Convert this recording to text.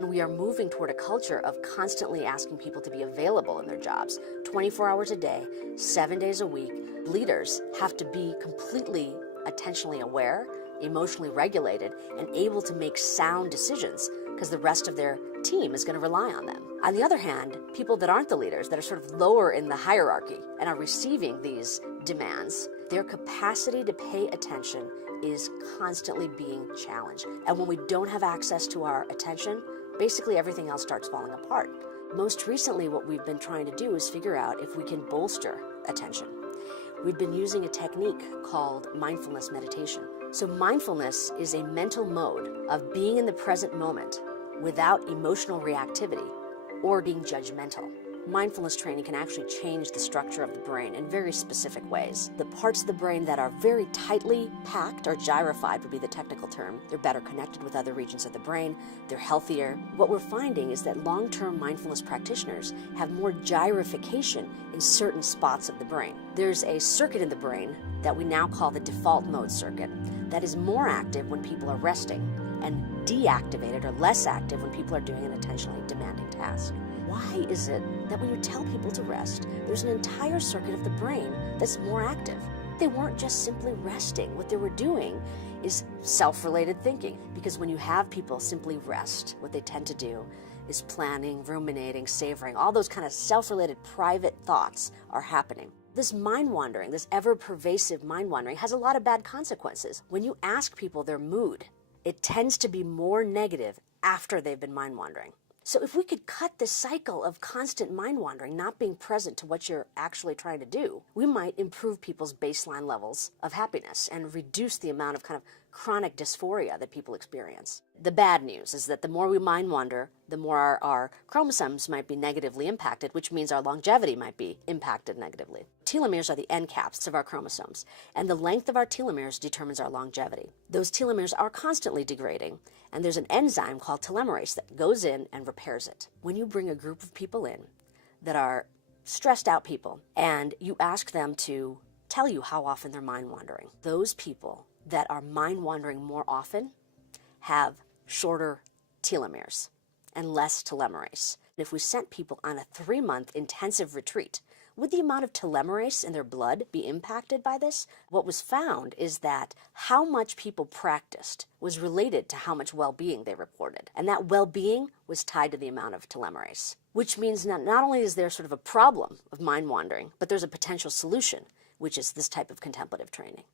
We are moving toward a culture of constantly asking people to be available in their jobs, 24 hours a day, 7 days a week. Leaders have to be completely attentionally aware, emotionally regulated, and able to make sound decisions because the rest of their team is going to rely on them. On the other hand, people that aren't the leaders, that are sort of lower in the hierarchy and are receiving these demands, their capacity to pay attention is constantly being challenged. And when we don't have access to our attention, basically everything else starts falling apart. Most recently, what we've been trying to do is figure out if we can bolster attention. We've been using a technique called mindfulness meditation. So mindfulness is a mental mode of being in the present moment without emotional reactivity or being judgmental. Mindfulness training can actually change the structure of the brain in very specific ways. The parts of the brain that are very tightly packed, or gyrified would be the technical term, they're better connected with other regions of the brain, they're healthier. What we're finding is that long-term mindfulness practitioners have more gyrification in certain spots of the brain. There's a circuit in the brain that we now call the default mode circuit that is more active when people are resting and deactivated or less active when people are doing an attentionally demanding task. Why is it that when you tell people to rest, there's an entire circuit of the brain that's more active? They weren't just simply resting. What they were doing is self-related thinking. Because when you have people simply rest, what they tend to do is planning, ruminating, savoring, all those kind of self-related private thoughts are happening. This mind wandering, this ever-pervasive mind wandering has a lot of bad consequences. When you ask people their mood, it tends to be more negative after they've been mind wandering. So if we could cut the cycle of constant mind wandering, not being present to what you're actually trying to do, we might improve people's baseline levels of happiness and reduce the amount of kind of chronic dysphoria that people experience. The bad news is that the more we mind wander, the more our chromosomes might be negatively impacted, which means our longevity might be impacted negatively. Telomeres are the end caps of our chromosomes, and the length of our telomeres determines our longevity. Those telomeres are constantly degrading, and there's an enzyme called telomerase that goes in and repairs it. When you bring a group of people in that are stressed out people, and you ask them to tell you how often they're mind wandering, those people that are mind wandering more often have shorter telomeres and less telomerase. If we sent people on a 3-month intensive retreat, would the amount of telomerase in their blood be impacted by this? What was found is that how much people practiced was related to how much well-being they reported. And that well-being was tied to the amount of telomerase, which means not only is there sort of a problem of mind wandering, but there's a potential solution, which is this type of contemplative training.